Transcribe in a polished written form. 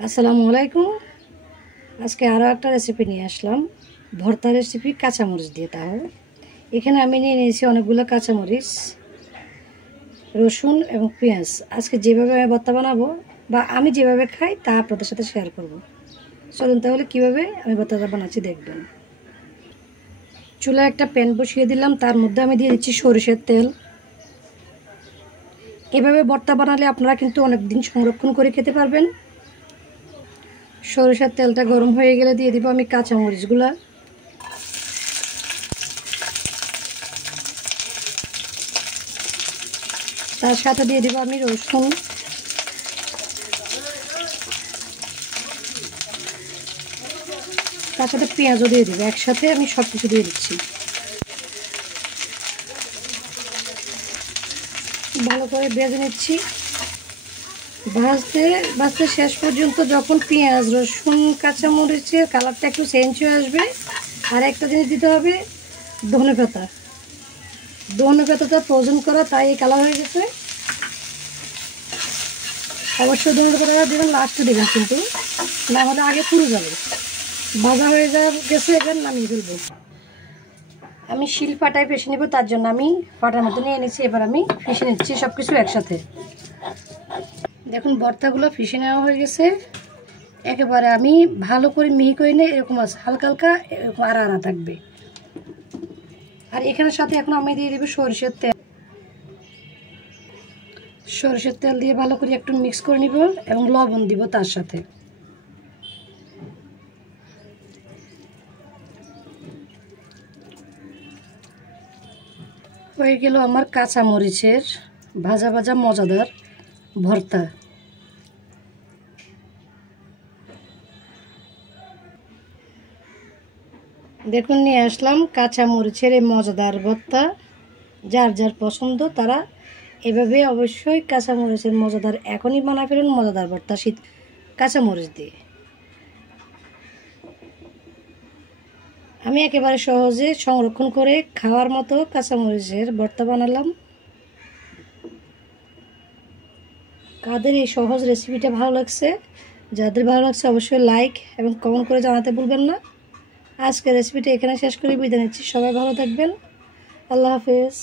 আসসালামু আলাইকুম। আজকে আরও একটা রেসিপি নিয়ে আসলাম, ভর্তা রেসিপি কাঁচামরিচ দিয়ে। তাও এখানে আমি নিয়ে নিয়েছি অনেকগুলো কাঁচামরিচ, রসুন এবং পেঁয়াজ। আজকে যেভাবে আমি ভর্তা বানাবো বা আমি যেভাবে খাই তা আপনাদের সাথে শেয়ার করব। চলুন তাহলে কীভাবে আমি ভর্তাটা বানাচ্ছি দেখবেন। চুলায় একটা প্যান বসিয়ে দিলাম, তার মধ্যে আমি দিয়ে দিচ্ছি সরিষার তেল। এভাবে ভর্তা বানালে আপনারা কিন্তু অনেক দিন সংরক্ষণ করে খেতে পারবেন। সরিষার তেলটা গরম হয়ে গেলে দিয়ে দিব আমি কাঁচামরিচগুলা। তার সাথে দিয়ে দিব আমি রসুন, তার সাথে পেঁয়াজও দিয়ে দিব। একসাথে আমি সব কিছু দিয়ে দিচ্ছি। ভালো করে ভেজে নিচ্ছি। ভাজতে ভাজতে শেষ পর্যন্ত যখন পেঁয়াজ, রসুন, কাঁচামরিচের কালারটা একটু চেঞ্জ হয়ে আসবে, আর একটা জিনিস দিতে হবে ধনেপাতা। ধনেপাতাটা ফ্রোজেন করা, তাই এই কালার হয়ে গেছে। অবশ্যই ধনেপাতাটা দেবেন লাস্টে দেবেন, কিন্তু না হলে আগে পুড়ে যাবে। ভাজা হয়ে গেছে, এবার নামিয়ে ফেলবো। আমি শিল পাটায় পিষে নিব, তার জন্য আমি পাটার মতো নিয়ে নিচ্ছি। এবার আমি পিষে নিচ্ছি সব কিছু একসাথে। দেখুন ভর্তাগুলো পিষে নেওয়া হয়ে গেছে। একেবারে আমি ভালো করে মিহি করে নিই, এরকম আছে, হালকা হালকা এরকম আড়া আড়া থাকবে। আর এখানের সাথে এখন আমি দিয়ে দেবো সরিষার তেল। সরিষার তেল দিয়ে ভালো করে একটু মিক্স করে নিব এবং লবণ দিব তার সাথে। হয়ে গেল আমার কাঁচা মরিচের ভাজা ভাজা মজাদার ভর্তা। দেখুন নিয়ে আসলাম কাঁচা মরিচের এই মজাদার ভর্তা। যার যার পছন্দ তারা এভাবে অবশ্যই কাঁচা মরিচের মজাদার এখনই বানা ফেলুন মজাদার ভর্তা শীত কাঁচা মরিচ দিয়ে। আমি একেবারে সহজে সংরক্ষণ করে খাওয়ার মতো কাঁচা মরিচের ভর্তা বানালাম। কাদের এই সহজ রেসিপিটা ভালো লাগছে, যাদের ভালো লাগছে অবশ্যই লাইক এবং কমেন্ট করে জানাতে ভুলবেন না। আজকের রেসিপিটা এখানে শেষ করে বিদায় নিচ্ছি। সবাই ভালো থাকবেন। আল্লাহ হাফেজ।